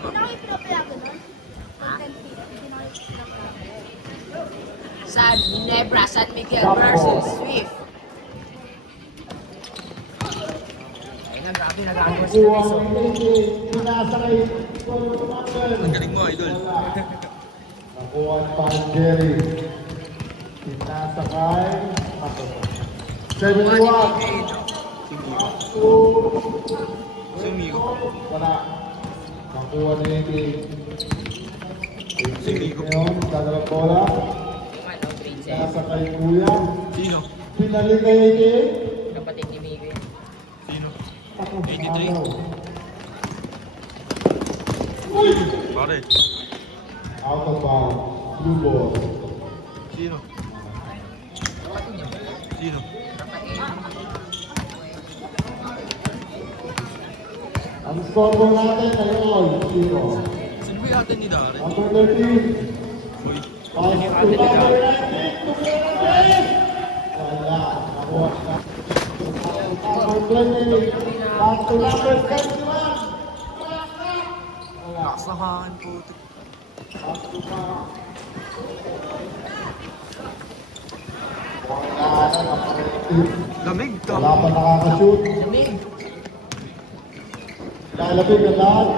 tumama. San Ginebra, San Miguel versus Swift. Ayun na, grabe nagagawa si Rizzo. Ang galing mo, idol. Nakuha pa ang Jerry. Sinasakay. Ako. 71. Sumigo. Wala. Nakuha ni Amy. Sumigo. Ngayon, dadalang bola. Yung ano, grade 7. Sinasakay kuya. Sino? Pinalik kay Amy. Kapatid ni Miguel. Sino? Ako. 83. Ano? Pare. Out of bounds. Blue ball. Sino? Kapatid niyo. Sino? Kapatid. Ang scoreboard natin ngayon. Sino? Sino ba yung ate ni Darren? Number 13. Uy. Pass to number 19. Wala. Nakuha siya. Number 20. Pass to number 71. Wala. Nakasahan po. Pass to number. Wala na. Lamig. Wala pa nakakashoot. Lamig. Lalabig ang lahat.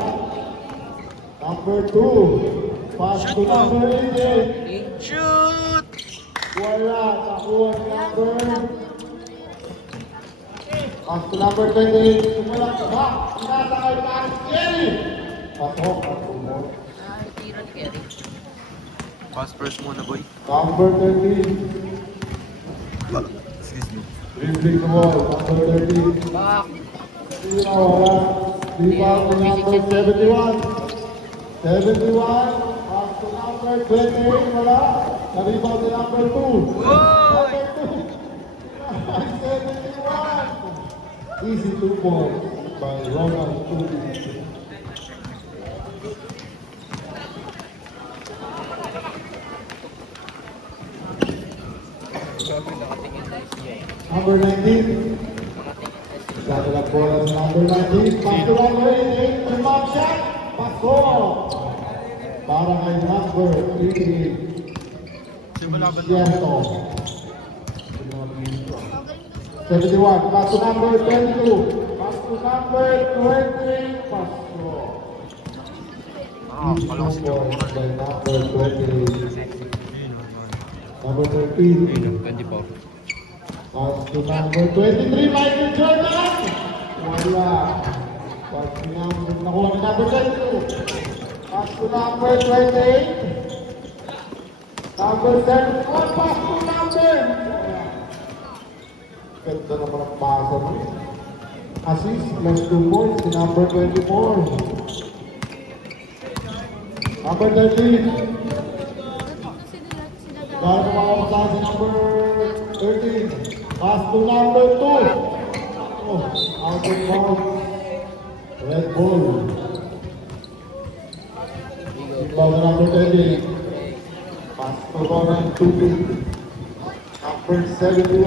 Number 2. Pass to number 88. Shoot! Wala. Nakuha ni number. Pass to number 28. Sumalang ka ba? Sinasakay pa ang Jerry. Pasok. Pasok. Tiro ni Kerry. Pass first muna, boy. Number 13. Excuse me. Dribbling the ball. Number 13. Back. Sino wala? Rebound to number 71. 71. Pass to number 28. Wala. Na-rebound to number 2. Whoa! Number 71. Easy 2 points by Ronald Tupi. Nakatingin tayo siya eh. Number 19. Nakatingin tayo siya. Dadalang bola sa number 19. Pass to number 88. Jump shot. Paso. Para kay number 88. Sino ba laban mo? Sierto. 71. Pass to number 22. Pass to number 20. Paso. Ah, kala ko si Number Joker. by number 28. Number 13. Ayun, 24. Pass to number 23, Michael Jordan! Wala. Pass to number, nakuha ni number 22. Pass to number 28. Number 71, pass to number. Ganda naman ang pasa mo. Assist plus 2 points si number 24. Number 13. Para makakasa si number 13. Pass to number 2. Oh, out of bounds. Red ball. Ball na number 20. Pass to Ronan 2. Number 71.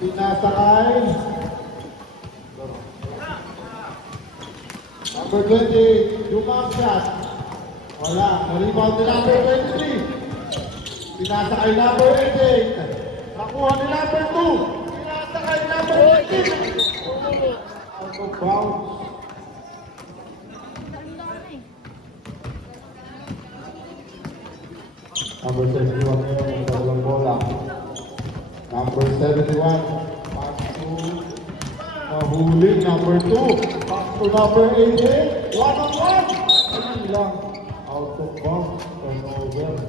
Pinasakay. Number 20. Jump shot. Wala. Na-rebound ni number 23. Pinasakay number 88. Nakuha ni number 2. Pinasakay number 18. Out of bounds. Number 71 ngayon ang dalawang bola. Number 71. Pass to nahuli. Number 2. Pass to number 88. 1-on-1. Ayun lang. Out of bounds. Turnover.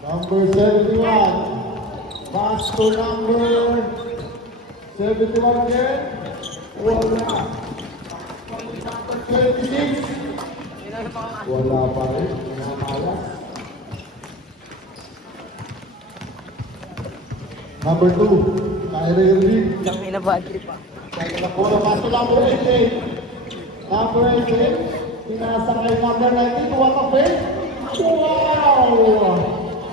Number 71. Pass to number 71 again. Wala. Number 26. Wala pa rin. Namalas. Number 2. Kyrie Irving. Lang ina bad trip ah. Kaya bola pass to number 88. Number 88. Pinasakay number 19. What a play. Wow!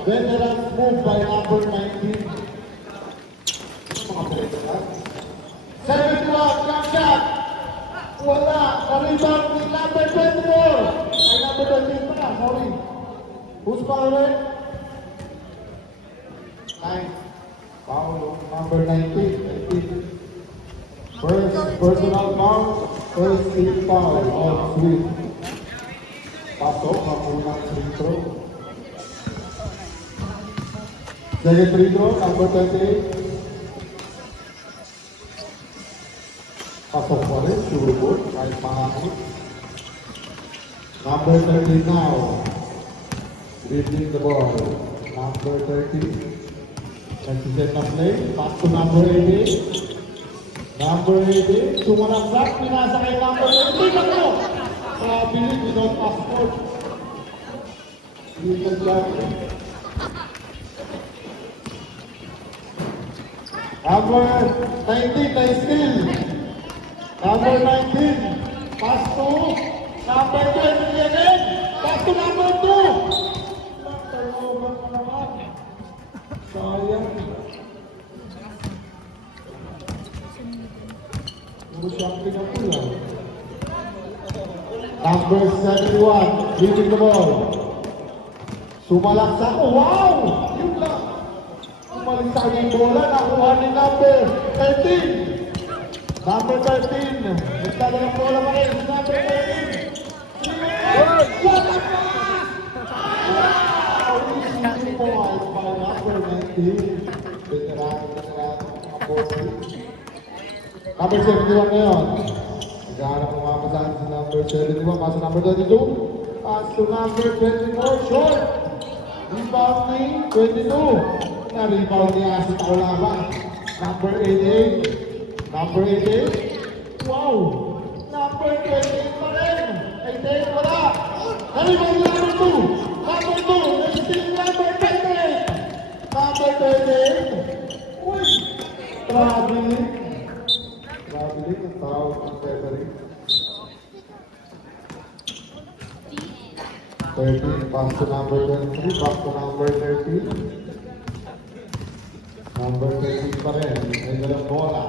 Veteran move by number 19. Mga veteran. foul. Nine. Foul number 19. First personal foul, first team foul of Swift. Pasok ang unang free throw. Second free throw, number 28. Pasok pa rin, sure good, kahit mahakot. Number 30 now. Dribbling the ball. Number 30. Nagsiset na play. Pass to number 80. Number 80. Sumaragsak. Pinasa kay number 80. Ako! Pabilis without passport. Legal jack. Number 19. Nice steal. Number 19. Pass to number 20 again. Pass to number 2. Turnover mo naman. Sayang. Puro champion ang kulang. Number 71. Leading the ball. Sumalaksak. Oh, wow! Yun lang. Sumaling sa kanyang bola. Nakuha ni number 13. Number 13. Nagtala ng bola pa rin. Number 13. What a pass! Wow! Easy points by number 19. Veterano, mga bossy. Number 71 ngayon. Naghahanap ng mga pasahan si number 71. Pass to number 22. Pass to number 24. Short. Rebound ni 22. Na-rebound niya si Taulaba. Number 88. Number 88. Wow! Number 28 pa rin. 88 wala. Nalibang number 2. Number 2. Nag-steal number 28. Number 28. Uy! Traveling. Traveling ang tawag ng referee. 13. Pass to number 23. Back to number 13. Number 13 pa rin. May dalang bola.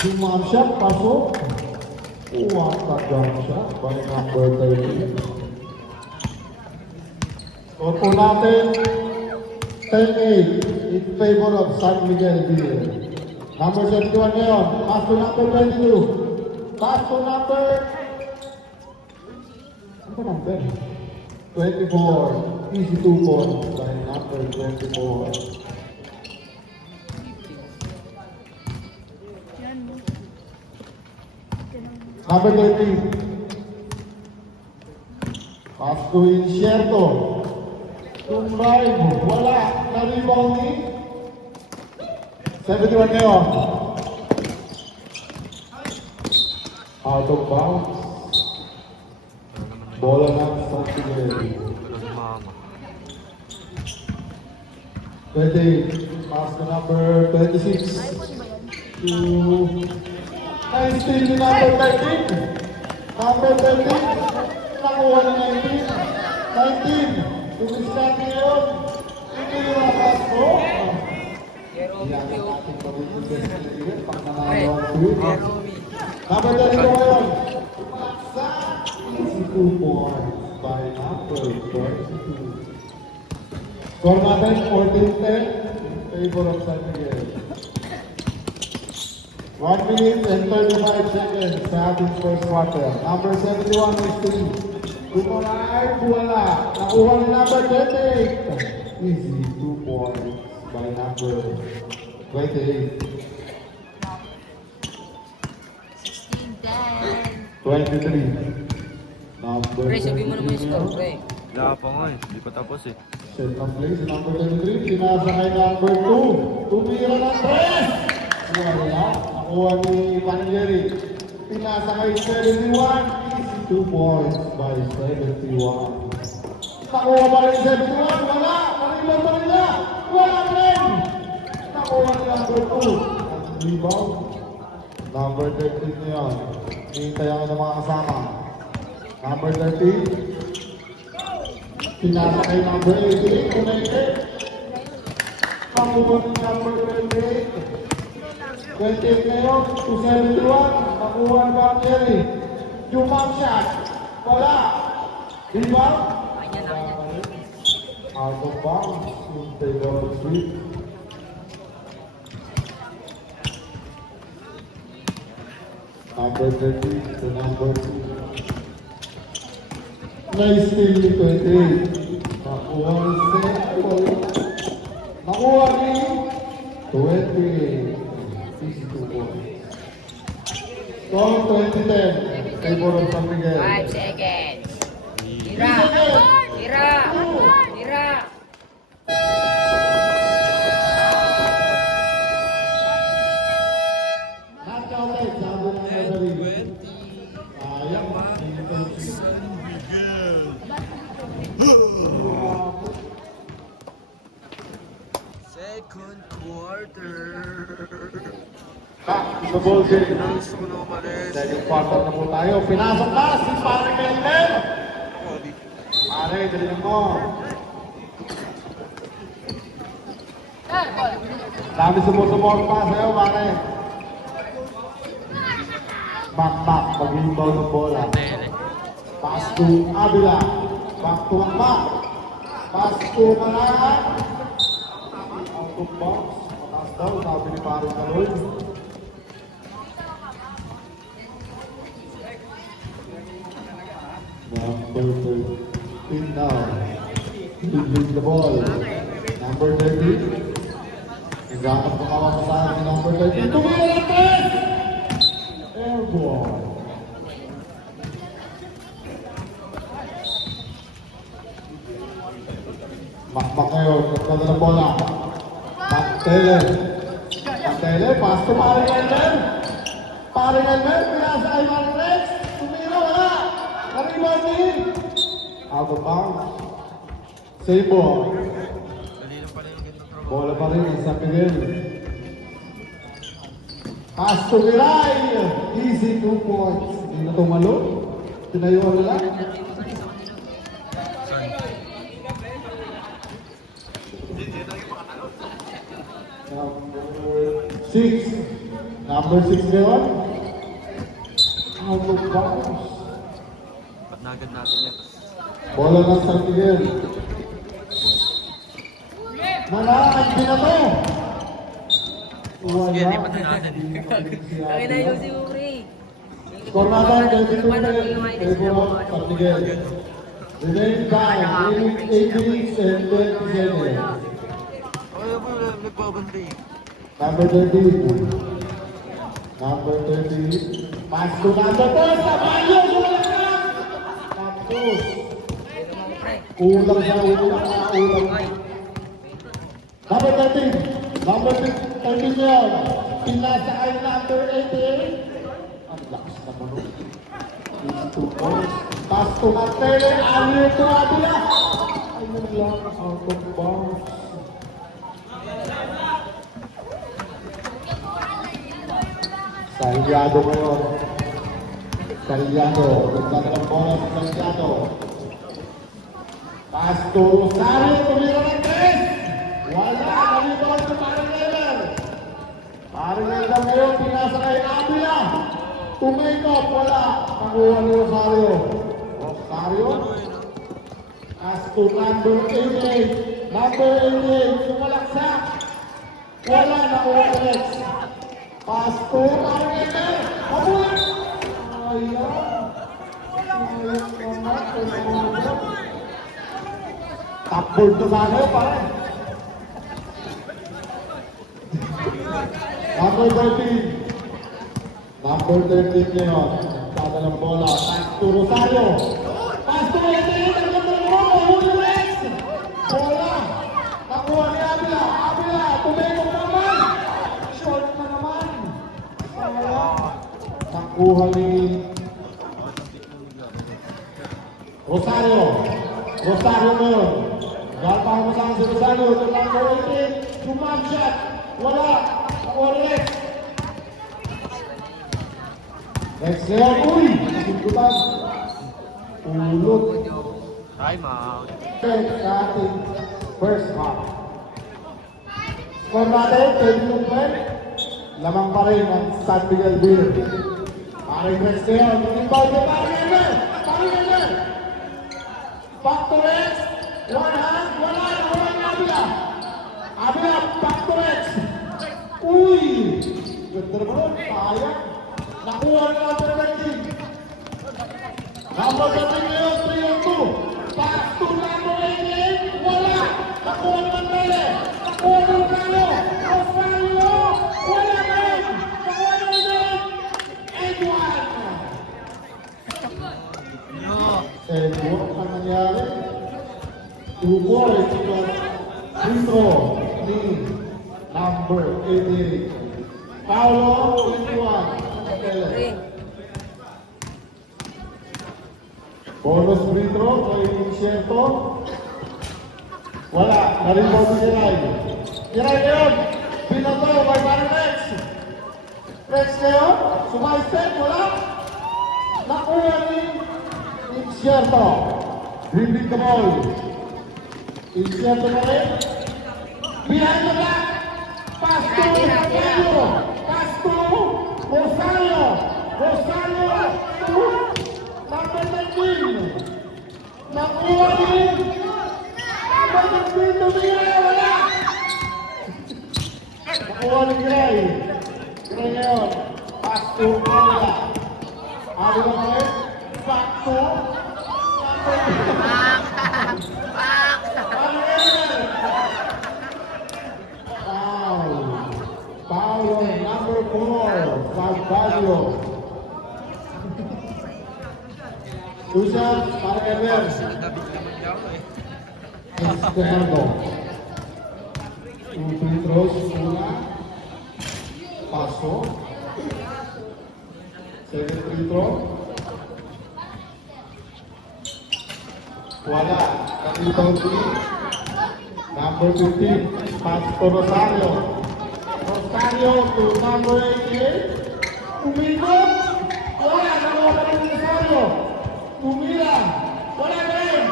Jump shot, pasok. What a jump shot by number 13. Score po natin 10-8 in favor of San Miguel Ville. Number 71 ngayon. Pass to number 22. Pass to number... Ano ba number? 24. Easy 2 points by number 24. Number 13. Pass to Incierto. Tumbay. Wala. Na-rebound ni 71 ngayon. Out of bounds. Bola ng San Miguel. Walang mama. 28. Pass to number 26. To... Nice steal ni number 13. Number 13. Nakuha ni 19. 19. Tumiskat ngayon. Hindi yung mga pass mo. Iyan ang ating pag-ibig sa Miguel. Pag nanalo ang tweet. Number 32 ngayon. Tumaksa. Easy 2 points by number 22. Score natin 14-10 in favor of San Miguel. 1 minute and 35 seconds sa ating first quarter. Number 71 is 3. Kumaray, wala. Nakuha ni number 28. Easy 2 points by number 28. 23. Number Pre, sabi mo naman yung score, 23. pre. Wala pa nga eh. Hindi pa tapos eh. Set ng play si number 23. Pinasa kay number 2. Tumira ng 3. Wala. Nakuha ni Panjeri. Pinasa kay 71. Easy 2 points by 71. Nakuha pa rin 71. Wala. Parilang pa rin na. Wala pa rin. Nakuha ni number 2. Rebound. Number 13 niya. Hintayan ng mga kasama. Number 13. Pinasa kay number 88. Connected. Nakuha ni number 28. 28 ngayon, to 71, nakuha ni Panjeri. Jump shot, wala. Rebound. Out of bounds in favor of Sweet. Number 30 to number 2. Nice steal ni 28. Nakuha ni Seattle. Nakuha ni 28. Easy to go. Score 2010. Favor of San Miguel. 5 seconds. Tira. Tira. Tira. Knockout sabi ng referee. Sayang. Second quarter. Back to the ball game. Gusto ko na umalis. Second quarter na po tayo. Pinasok na si Pare Melmer. Pare, galing mo. Dami sumusuport pa sa'yo, pare. Back, mag-imbaw ng bola. Pass to Avila. Back to Akmak. Pass to Malaan. Out of box. Mataas daw, sabi ni Pare Kaloy. Number 13 now. Leading the ball. Number 30. Naghanap ng kawasahan ni number 30. Tumira ng press! Airball. Makmak ngayon. Nagkanda ng bola. Magtele. Magtele. Pass to Pare Elmer. Pare Elmer. Pinasa ay Marrex. Tumira wala. Nariban din. Out of bounds. Save ball. Kanina pa rin yung ganito trabaho. Bola pa rin ang San Miguel. Pass to Miray. Easy 2 points. Hindi na tumalo. Tinayuan nila. Number 6 ngayon. Out of bounds. Patnagan natin yan. Bola ng San Miguel. Malaan, binato. Sige, lipat na natin. Kaya na yung si Uri. Score natin, 22 minutes. Favor of San Miguel. Remaining time, 8 minutes and 20 seconds. Okay, po, nagbabantay. Number 13. Number 13. Pass to number 4. Tabayo! Tapos. Ulang sa ulang. Number 13. Number 13 yun. Pinasa ay number 18. Ang lakas naman nun. 2 points. Pass to Martele. Aliyo to Abila. Ayun lang. Out of bounds. Saliado ngayon. Saliado. Nagdadalang bola sa Saliado. Pass to Rosario. Tumira ng 3. Wala. Nalibawal sa Parinela. Parinela ngayon. Pinasa kay Abila. Tumikop. Wala. Nakuha ni Rosario. Rosario. Pass to number 88. Number 88. Sumalaksak. Wala. Nakuha ni Rex. Pass to Parinela. Mabuhay. Ayan. Tapboard to sana yun, pare. Number 13. Number 13 ngayon. Nagtada ng bola. Pass to Rosario. Pass to Rosario. Nagtada ng bola. Huli Rex. Bola. Nakuha ni Abila. Abila. Tumekog naman. Short na naman. Bola. Nakuha ni Rosario. Rosario ngayon. Galpang mo sa si Rosario. Number 18. Jump shot. Wala. Nakuha ni Rex. Rex ngayon. Uy! Nasintutan. Ulot. Time out. Sa ating first half. Score natin, 10 point. Lamang pa rin ang San Miguel Beer. Paring Rex ngayon. Inbound niya, paring Elmer. Paring Elmer. Back to Rex. One hand, wala yung Abila. Abila, back to Rex. Uy! Ganda naman, sayang. Nakuha na number 19. Number 13 ngayon, 3 on 2. Pass to number 18. Wala! Nakuha naman Mele. Nakuha naman Ralo. Rosario. Wala na rin. Nakuha naman rin. Edwan. Edwan, ang nangyari? 2 points plus free throw ni number 88. Paolo, 21. Ring. Bonus free throw kay Incierto. Wala, na-rebound si Kiray. Kiray ngayon, pinato by Barry Rex. Rex ngayon, sumay-step, wala. Nakuha ni Incierto. Dribbling the ball. Incierto na rin. Behind the back. Pass to Rosario. Pass to Rosario. Rosario to number 19. Nakuha ni number 19 tumira. Wala. Nakuha ni Gray. Gray ngayon. Pass to Avila. Avila na rin. Back to number 19. Paulo, number 4, Salvadio. Two shots para Ever. David naman daw eh. Esconado. Two free throws, una. Paso. Second free throw. Wala. Rebound number 15, pass to Rosario. Rosario to number 88. Umikot. Wala. Nakuha pa rin Rosario. Umila. Wala na rin.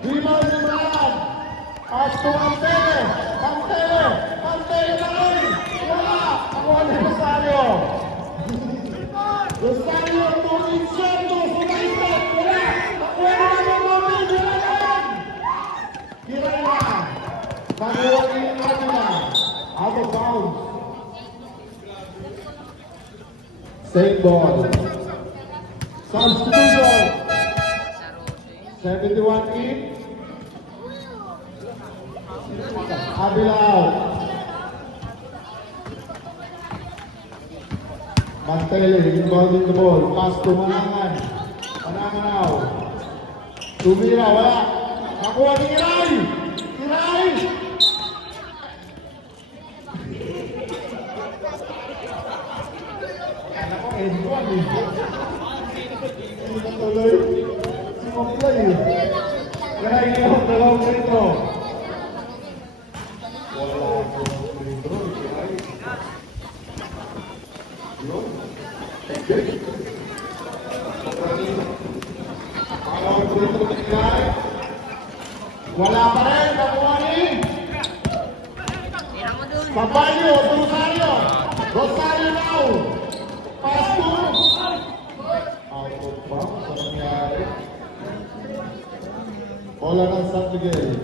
Rebound ni Brad. Pass to Antele. Antele. Antele na rin. Wala. Nakuha ni Rosario. Rosario to Incierto. Sumaisip. Wala. Nakuha na rin. Wala na rin. Kira na. Nakuha ni Avila. Out of bounds. Same ball. Substitution. 71 in. Avila out. Mantele inbounding the ball. Pass to Manangan. Manangan out. Tumira, wala. Nakuha ni Kiray. Kiray. Edwan eh. Hindi na tuloy. Sumaplay eh. Kaya ngayon, dalawang free throw. Wala akong free throw. Yun. Dalawang free throw ni Kiray. Wala pa rin. Nakuha ni Papayo, Rosario. Rosario now. Pass to out of bounds. Ano nangyari? Bola ng San Miguel.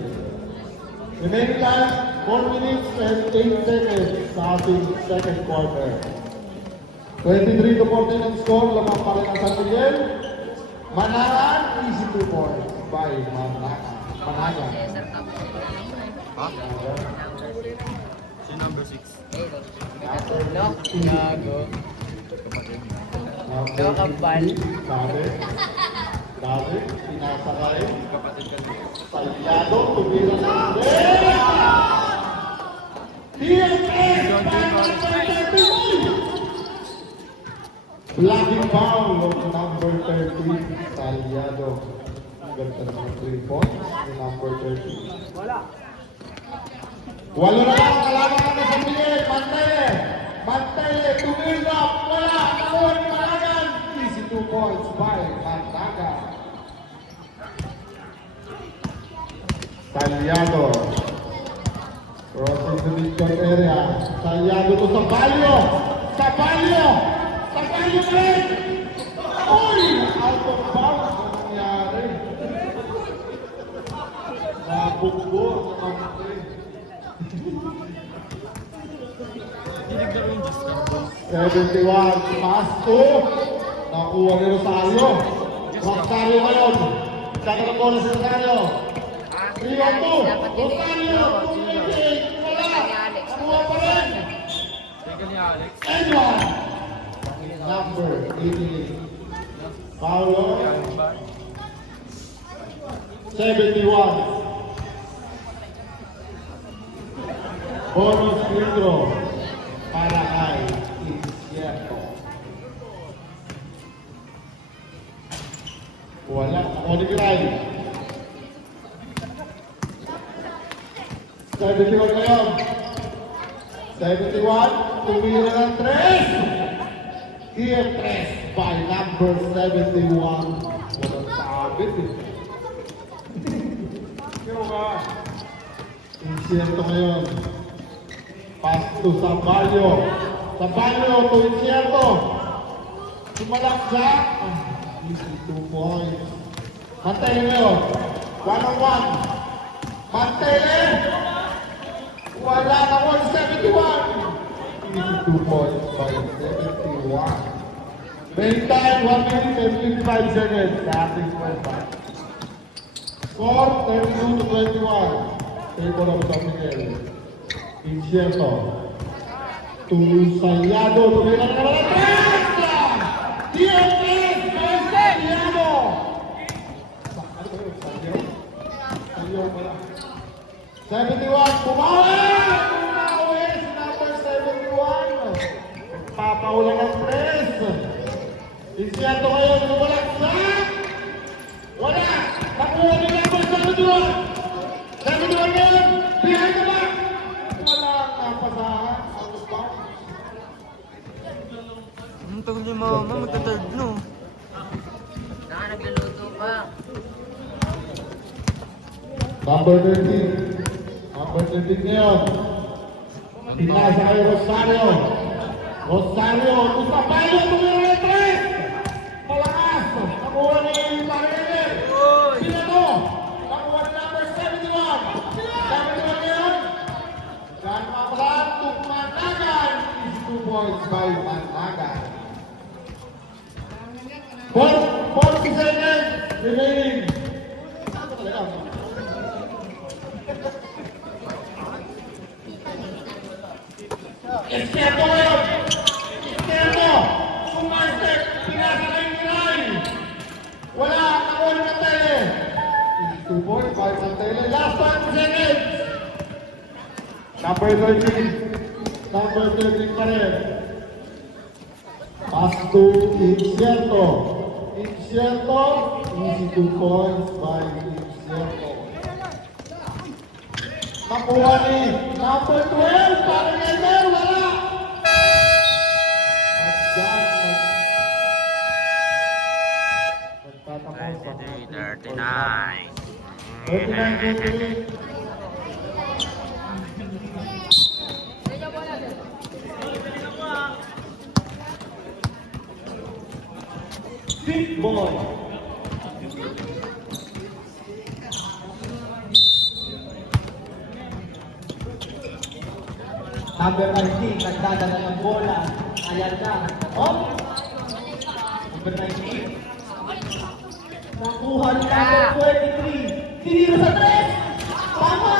Remaining time, 4 minutes and 8 seconds sa ating second quarter. 23 to 14 ang score. Lamang pa rin ang San Miguel. Managan, easy 2 points by Managan. Ha? Si number 6. No? Gago. Kakapal. Dati, pinasakay. Kapatid ka niya. Salyado, tumira na. DFS! Blocking foul of number 13, Salyado. Ganda naman 3 points ni number 13. Wala na lang, kalaban na sa Miguel, Mantele. Mantele, tumira, wala, nakuha ni Managan. Easy 2 points by Managan. Salyado. Crossing the midcourt area. Salyado to Sabalio. Sabalio. Sabalio pa rin. Uy! Out of bounds. Ano nangyari? Nabukbo ang kamay. Dinig na rin, Diyos ka. 71, pass to. Nakuha ni Rosario. Rosario ngayon. Saka ng bola si Rosario. 3-2. Rosario, 2-8. Wala. Nakuha pa rin. Teka ni Alex. Edward. Number 88. Paulo. 71. Bonus free throw para kay Izquierdo. Wala. Ako ni Gray. 71 ngayon. 71. Tumira ng 3. Here 3 by number 71. Walang sabit eh. Kaya ba? Incierto ngayon. Pass to Sabalio. Sabalio to Incierto. Sumalaksak. Easy 2 points. Mantele ngayon. 1-on-1. Mantele. Wala na 171. Easy 2 points by 71. Main time 1 minute and 55 seconds. Starting first half. Score 32 to 21. Triple of San Miguel. Incierto. Saliado. Tumira na naman ang 3! DFS! Saliado! Saliado pala. 71. Bumawi! Bumawi! Number 71. Papaulan ng 3. Incierto ngayon. Sumalaksak! Wala! Nakuha ni number 71. 71 ngayon! Behind the back! Wala ang napasahan. Out of bounds. Ang tagal niya mama, magta-third no. Nagluluto pa. Number 13. Number 13 ngayon. Pinasa kay Rosario. Rosario, Tusabayo, tumira ng 3! Malakas! Nakuha ni Parede. Pinato! Nakuha ni number 71. 71 ngayon. Dan Maplan to Managan. Is 2 points by Managan. 40 seconds remaining. Izquierdo ngayon. Izquierdo. Sumastek. Pinasa kay Miray. Wala. Nakuha ni Mantele. 2 points by Mantele. Last 20 seconds. Number 13. Number 13 pa rin. Pass to Incierto. Incierto. Easy 2 points by Incierto. Nakuha ni number 12. Para Neymar. Wala. At dyan. Nagtatapos ang 39. 39. Big boy. Number 19, nagdadala ng bola. Ayan na. Oh! Number 19. Nakuha ni number 23. Tiniro sa 3. Tama!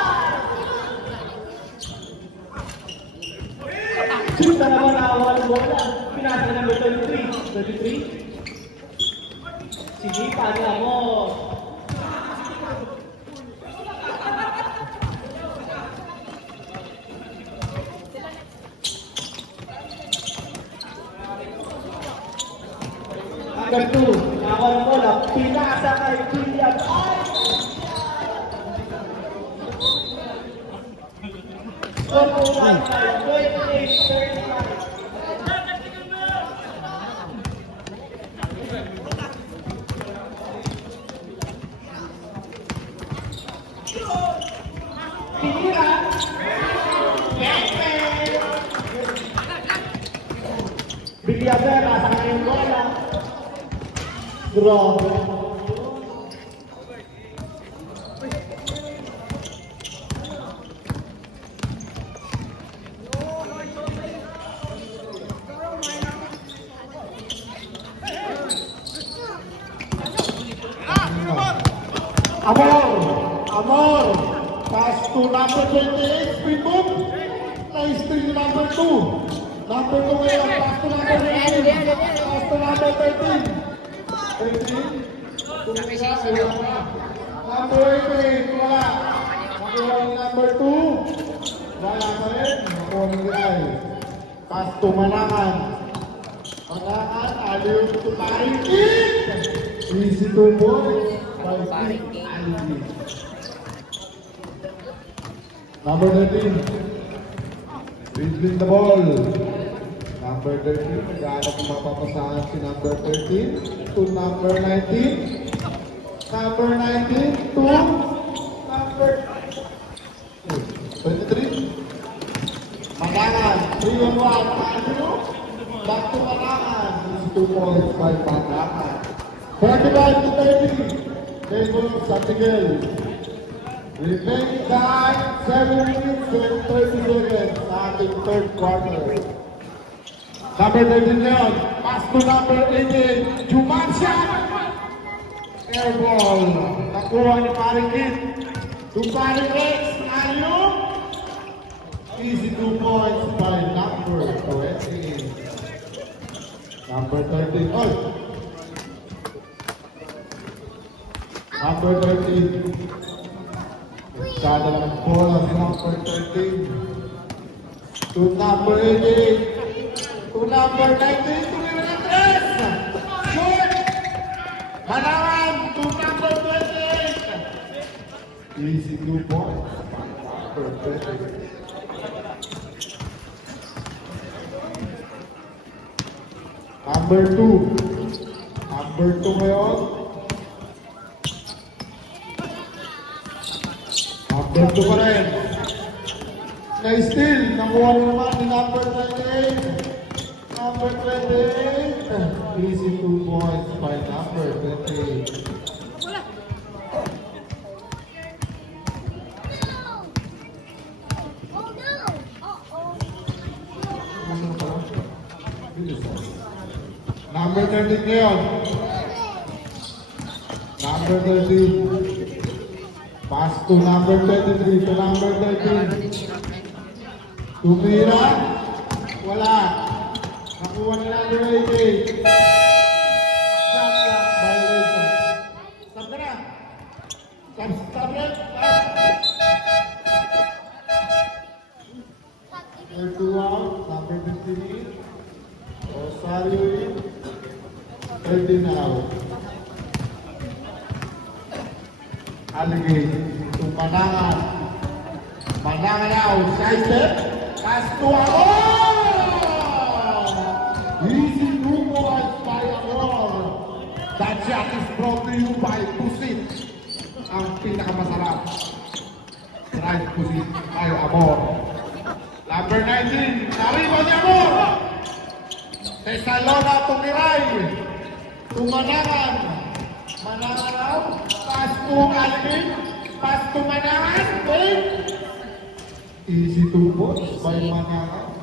Shoot na naman nakakuha ng bola. Pinasa ni number 23. 23. Sige, paano mo? Number 2, nakakuha ng bola. Pinasa kay William. Score po 28-35. Tinira. Bigyan ba, nasa kanya yung bola. Grabe. Amor, pass to number 28, spin move. Nice to number 2. Number 2 ngayon, pass to number 13. Pass to number 13. 13. Tumira, ayaw na. Number 18, wala. Nakuha ni number 2. Wala pa rin. Nakuha ni Rai. Pass to Manangan. Manangan, aliw to Paringkit. Easy 2 points. Paringkit. Number 13. Dribbling the ball. Number 13. Naghahanap ng mapapasahan si number 13 to number 19. Number 19 to number 23. Manangan. 3-on-1. Back to Manangan. 2 points by Manangan. 45 to 30. Baseball San Miguel. Remaining time, 7 minutes and 30 seconds sa ating third quarter. Number 13 ngayon, pass to number 18, Jumansya! Air ball, nakuha ni Paringkit. To Paringkit, Aliyo. Easy 2 points by number 20. Number 13, oh! Number 13. Kada lang bola si number 13. To number 18. To number 19. Tumira ng 3. Short. Manangan. To number 28. Easy 2 points. Perfect. Number 2. Number 2 ngayon. Number 2 pa rin. Na-steal. Nakuha naman ni number 28. Number 28. Easy 2 points by number 28. Number 13 ngayon. Number 13. Pass to number 23 to number 13. Tumira. Wala. Nakuha ni number 18. Shot clock violation. Stop ka na. Stop it. Number 2 out. Number 15. Rosario in. 13 out. Aligay to Manangan. Manangan now, side step. Pass to Amor! Easy 2 points by Amor. That shot is brought to you by Pusit. Ang pinakamasarap. Right Pusit by Amor. Number 19, naribo ni Amor. Tesalona Tumiray. To Manangan. Manangan now. Pass to Alvin. Pass to Manangan. Wait. Easy 2 points by Manangan.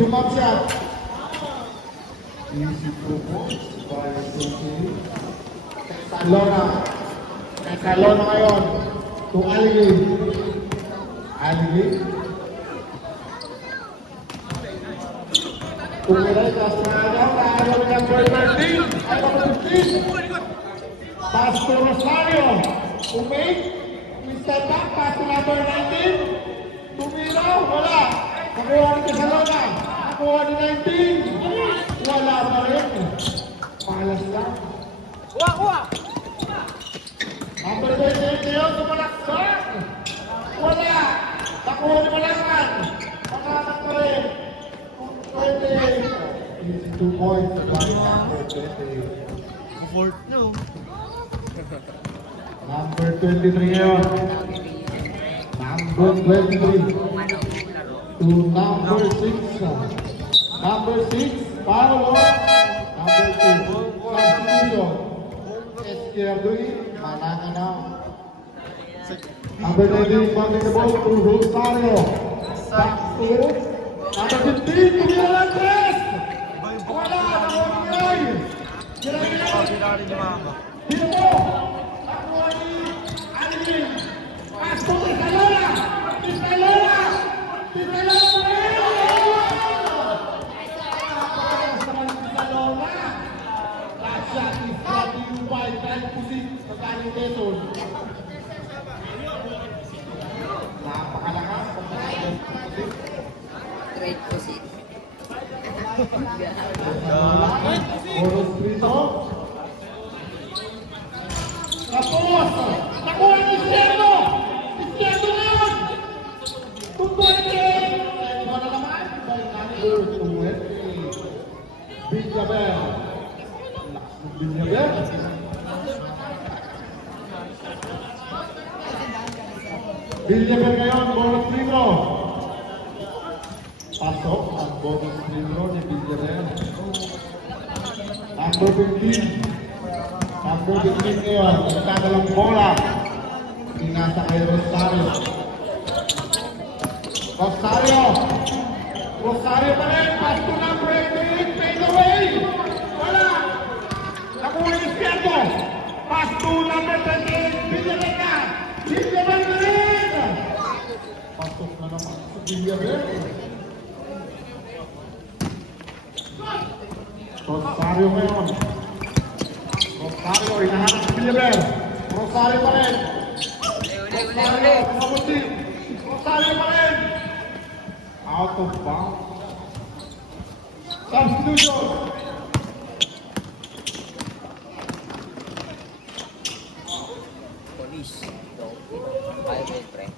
Jump shot. Easy 2 points by Tesalona. Tesalona ngayon. To Alvin. Alvin. Tumiray ka sa araw ni number 13, ay number 15. Pass to Rosario. Umay. Mr. Back, pass to number 19. Tumira, wala. Nakuha ni Tesalona. Nakuha ni 19. Wala pa rin. Malas lang. Number 28 ngayon, tumalaksak. Wala. Nakuha ni Malangan. Makatak pa rin. 2 points by number 28. Fourth no. Number 23 ngayon. Number 23 to number 6. Number 6, Paolo. Number 2, Substitution. Esquerdoy, Manangan now. Number 19, passing the ball to Rosario. Back to number 15, Tumira ng 3. Wala, nakuha ni Ray. Kabila rin ni Mama. Napakalakas. Great pussy. Bonus prito. Tapos, nakuha ni Iskierdo! Iskierdo ngayon! Tutuwete! Ano na naman? By number 20. Villabel. Villabel. Villabel ngayon, bonus prito. Pasok ang bonus prito ni Villabel. Number 15. Number 15 ngayon, nagkakalang bola. Pinasa kay Rosario. Rosario pa rin, pass to number 18, fade away. Wala. Nakuha ni Iskierdo. Pass to number 28, Villabel. Villabel na rin. Pasok na naman sa Villabel. Rosario ngayon. Rosario, hinahanap si Villabel. Rosario pa rin. Rosario, kumabuti. Rosario pa rin. Out of bounds. Substitution. Police. Ay, my friend.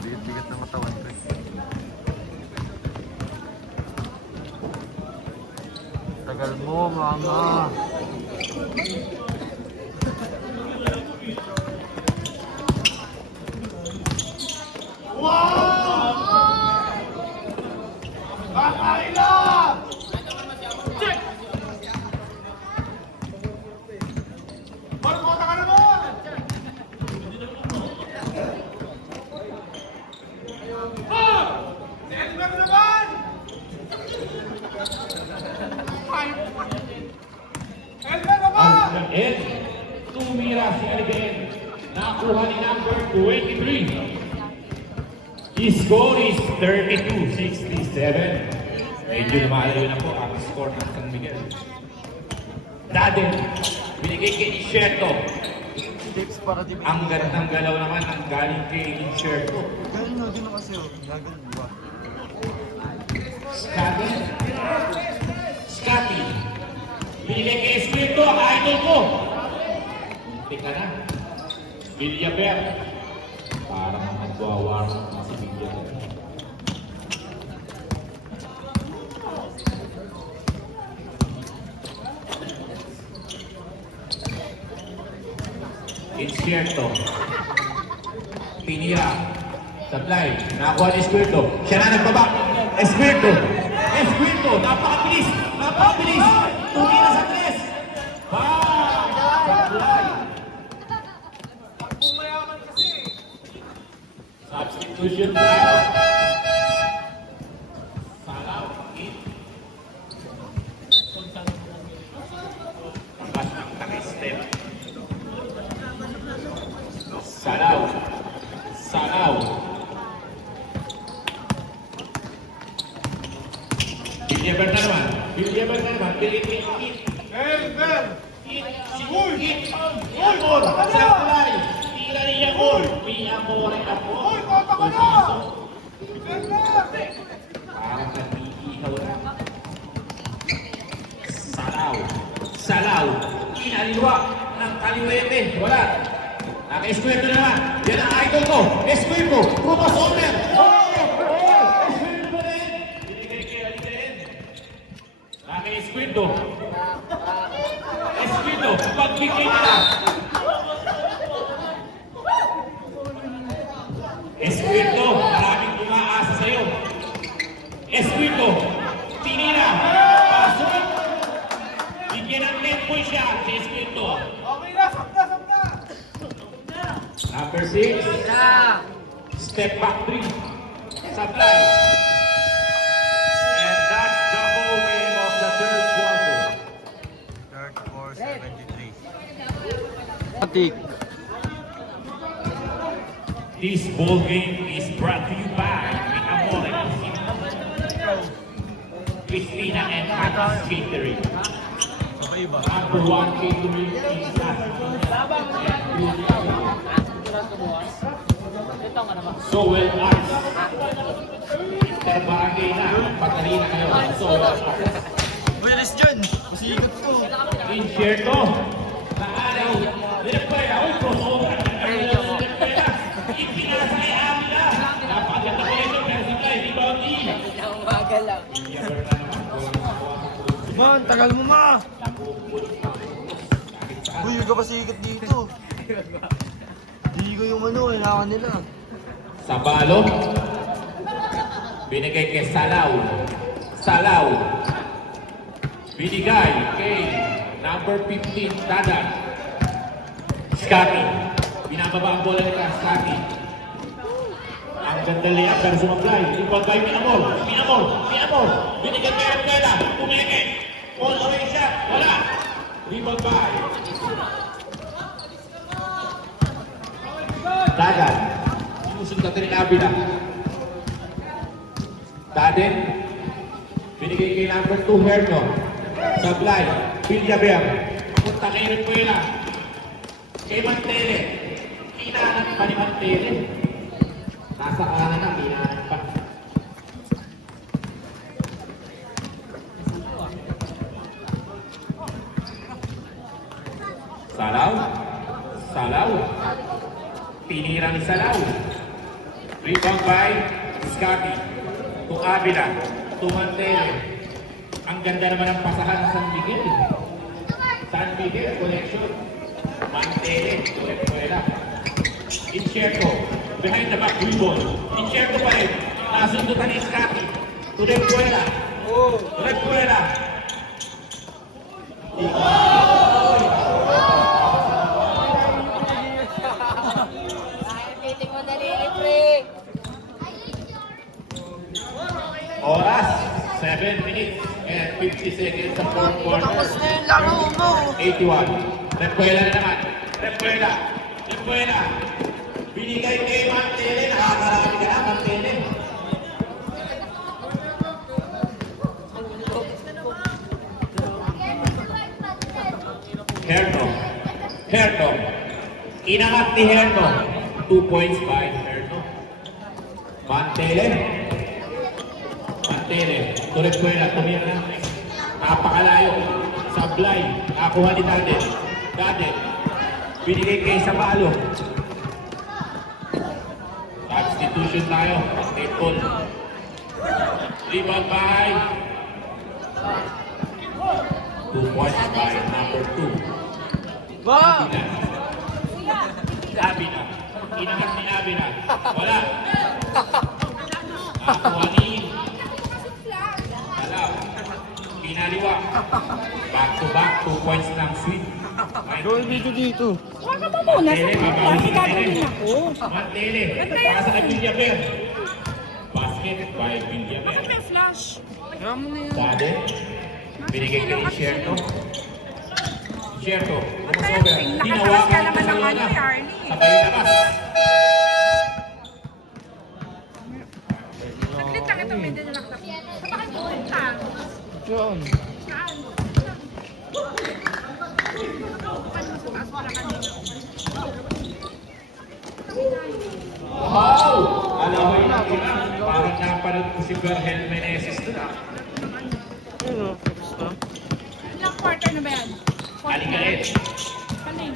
Bigat-bigat ng katawan ko. Tagal mo, Mama. Aligaen. Tumira si Aligaen. Nakuha ni number 23. His score is 32-67. Medyo lumalayo na po ang score ng San Miguel. Daden, binigay kay Ischierdo. Tips para di ba? Ang gandang galaw naman ang galing kay Ischierdo. Galing na din kasi oh. Gagal ba? Scotty. Binigay kay Espiritu, idol ko. Tika na. Villabel. Parang nagwawar na si Villabel. Incierto. Pinira. Sablay. Nakakuha ni Espiritu. Siya na nagbaba. Espiritu. Espiritu. Napakabilis. Napakabilis. Tumira sa tres. Sablay. Substitution tayo. Salaw. Hit. Pangkas ng takistep. Salaw. Salaw. Villabel na naman. Villabel na naman. Pilipin hit. Hit. Sigul. Hit. Gol. Sablay. Tira niya gol. Amore na po. Tumiso. Parang nag-iihaw na. Salaw. Salaw. Inaliwa ng kaliwete. Wala. Naka-Espiritu naman. Yan ang idol ko. Espiritu. Rupas Omer. Espiritu pa rin. Binigay kay Aligaen. Naka-Espiritu. Espiritu. Pagbigay nila. Espiritu. Maraming umaasa sa'yo. Espiritu. Tinira. Pasok. Bigyan ng 10 points siya si Espiritu. Number 6. Step back 3. Supply. And that's the whole game of the third quarter. Atik. This ball game is brought to you by Amore, Christina and Matas Catering. Number 1 catering is Soel Arts. Mr. Barangay na, pagkali na kayo. Soel Arts. Uy, alis dyan! Masigat to! Insyerto na araw. Dinagpaya, uy, crossover. Dinagpaya. Ipinasa ni Amila. Napaganda ko ito, pero supply, rebound in. Umagal lang. Man, tagal mo ma! Uy, huwag ka pa sikat dito. Hindi ko yung ano, kailangan nila. Sabalo. Binigay kay Salaw. Salaw. Binigay kay number 15, Dadan. Scotty. Binababa ang bola nila, Scotty. Ang ganda liya, pero sumablay. Ipag by Pinamol. Pinamol. Pinamol. Binigay kay Arquela. Pumeke. All away shot. Wala. Rebound by Dadan. Sinusunod natin ni Abila. Daden. Binigay kay number 2, Herno. Sablay. Villaver. Punta kay Repuela. Kay Mantele. Kinahanap pa ni Mantele. Nasa kanan na, kinahanap pa. Salaw. Salaw. Tinira ni Salaw. Rebound by Scotty. To Avila. To Mantele. Ang ganda naman ang pasahan ng San Miguel. San Miguel collection. Mantele. To Repuela. Incherto. Behind the back. Rebound. Incherto pa rin. Nasundutan ni Scotty. To Repuela. To Repuela. Piling mo dalili, pre. Oras, 7 minutes and 50 seconds sa fourth quarter. Tapos na yung laro mo! 81. Repuela na naman. Repuela. Repuela. Binigay kay Mantele. Nakakarami ka na, Mantele. Herno. Herno. Inangat ni Herno. 2 points by Herno. Mantele. Mantele. Turepuela. Tumira na. Napakalayo. Sablay. Nakuha ni Daden. Daden. Binigay kay Sabalo. Substitution tayo. Basketball. Rebound by 2 points by number 2. Ba! Abina. Inangat ni Abina. Wala. Nakuha ni Alaw. Pinaliwa. Back to back. 2 points ng sweep. Gawin dito. Huwag ka ba muna sa kasi gagawin ako. Mantele. Para sa kay Villaver. Basket by Villaver. Bakit may flash? Kaya mo na yan. Dade. Binigay kay Sherto. Sherto. Crossover. Nakataas ka naman ng ano, Arlie. Sabay labas. Saglit lang itong medyo na nakatap. Sa bakit pupunta? Saan? Saan? Paano sa taas wala ka dito? Wow! Alam mo yun, parang napanood ko si Berhel Meneses doon ah. Ano? Tapos na? Ilang quarter na ba yan? Aligalit. Kaling.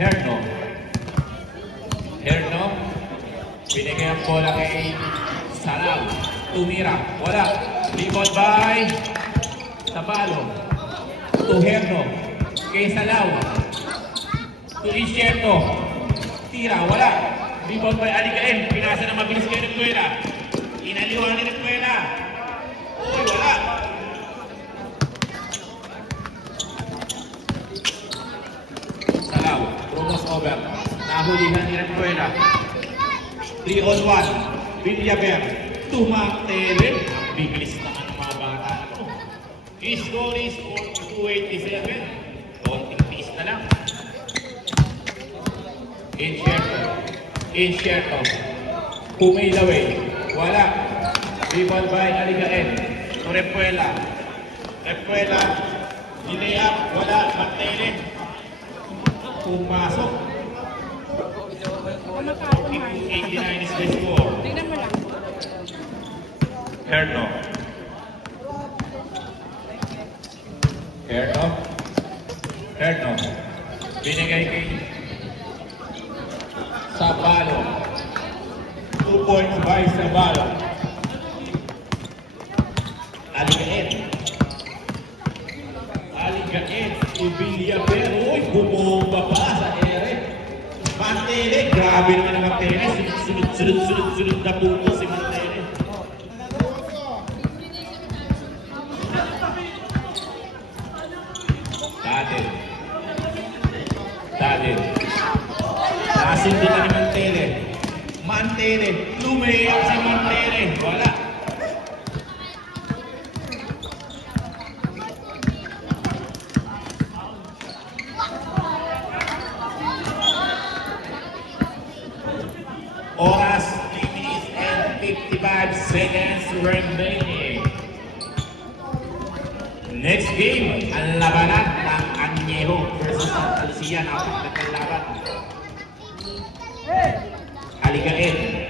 Herno. Herno. Binigay ang bola kay Salaw. Tumira. Wala. Rebound by Sabalo. To Herno. Kay Salaw. To Isierto. Tira. Wala. Rebound by Aligain. Pinasa na mabilis kay Repuela. Inaliwa ni Repuela. Uy, wala. Salaw. Rumos over. Nahulihan ni Repuela. 3-on-1. Villaver. Tumantele. Ang bibilis naman ng mga bata. Score is 42-87. Konting tiis na lang. Incerto. Pumilaway. Wala. Rebound by Aligaen. To Repuela. Repuela. Nilayap. Wala. Mantele. Pumasok. Kung magkakakumain. 89 is the score. Tingnan mo lang. Herno. Binigay kay Sabalo. 2 points by Sabalo. Aligaen to Villaver. Uy, bumomba pa sa ere. Mantele, grabe naman ang Mantele. Sunod na punto si Mantele. Dade. Nasindi na ni Mantele. Mantele. Lumayak si Mantele. Wala. Oras, 3 minutes and 55 seconds remaining. Next game, ang labanan ng Añejo versus Santa Lucia. Napakagandang laban. Aligaen,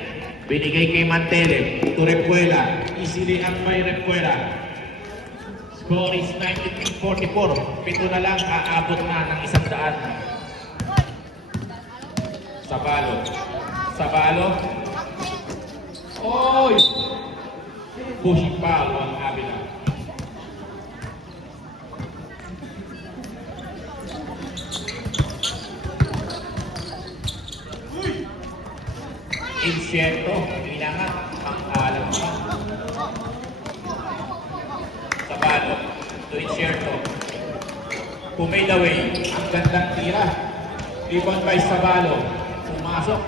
binigay kay Mantele. To Repuela, easily up by Repuela. Score is 93-44. Pito na lang, aabot na ng 100. Sabalo. Oy! Pushing foul ang Avila. Insyento, inangat ang alam pa. Sabalo, to Insyento. Pumilaway, ang gandang tira. Rebound by Sabalo. Pumasok.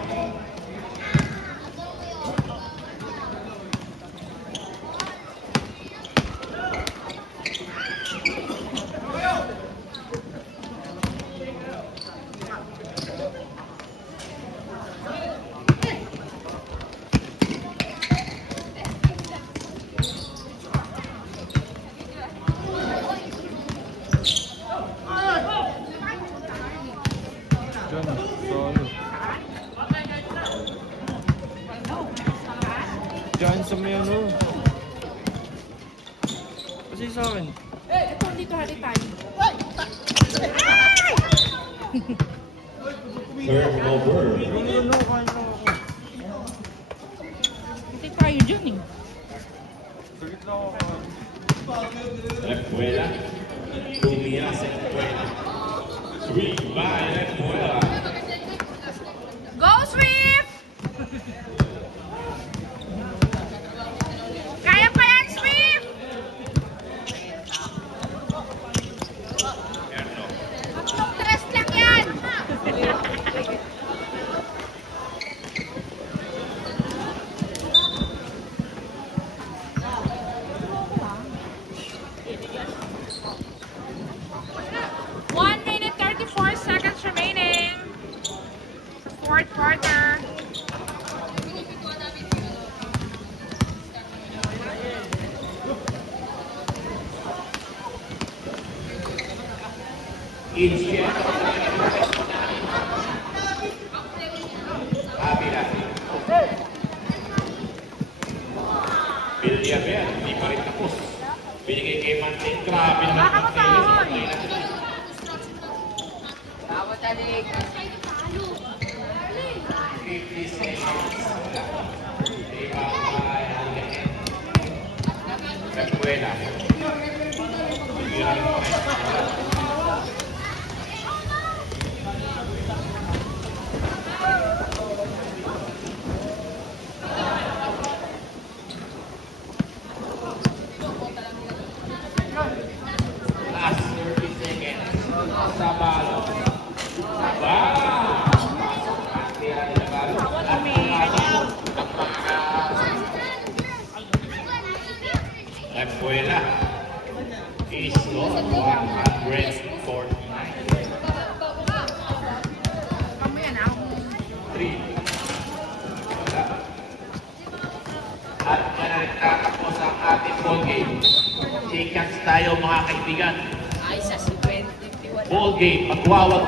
Diyan sa may ano. Kasi sa akin. Ito, dito hati tayo. Turnover. Yung ano, kain lang ako. Hati tayo dyan eh. Sagit lang ako. Repuela. Tumira sa Repuela. Swing by Repuela. Go, Swift! Kaya pa yan, Swift! Erno. Tatlong tres lang yan! One minute, 34 seconds remaining. Fourth quarter. Insyento. Avila. Villaver, hindi pa rin tapos. Binigay kay Mantele. Grabe naman Baka Mantele. Si matahon. Mantele. Bawat alig. 50 seconds. Rebound by Aligaen. Repuela. Last 30 seconds. Sabalo. Pasok. 3. At yan na nagtatapos ang ating ball game. Chikats tayo mga kaibigan. Ay, sa 21. Ball game, magwawag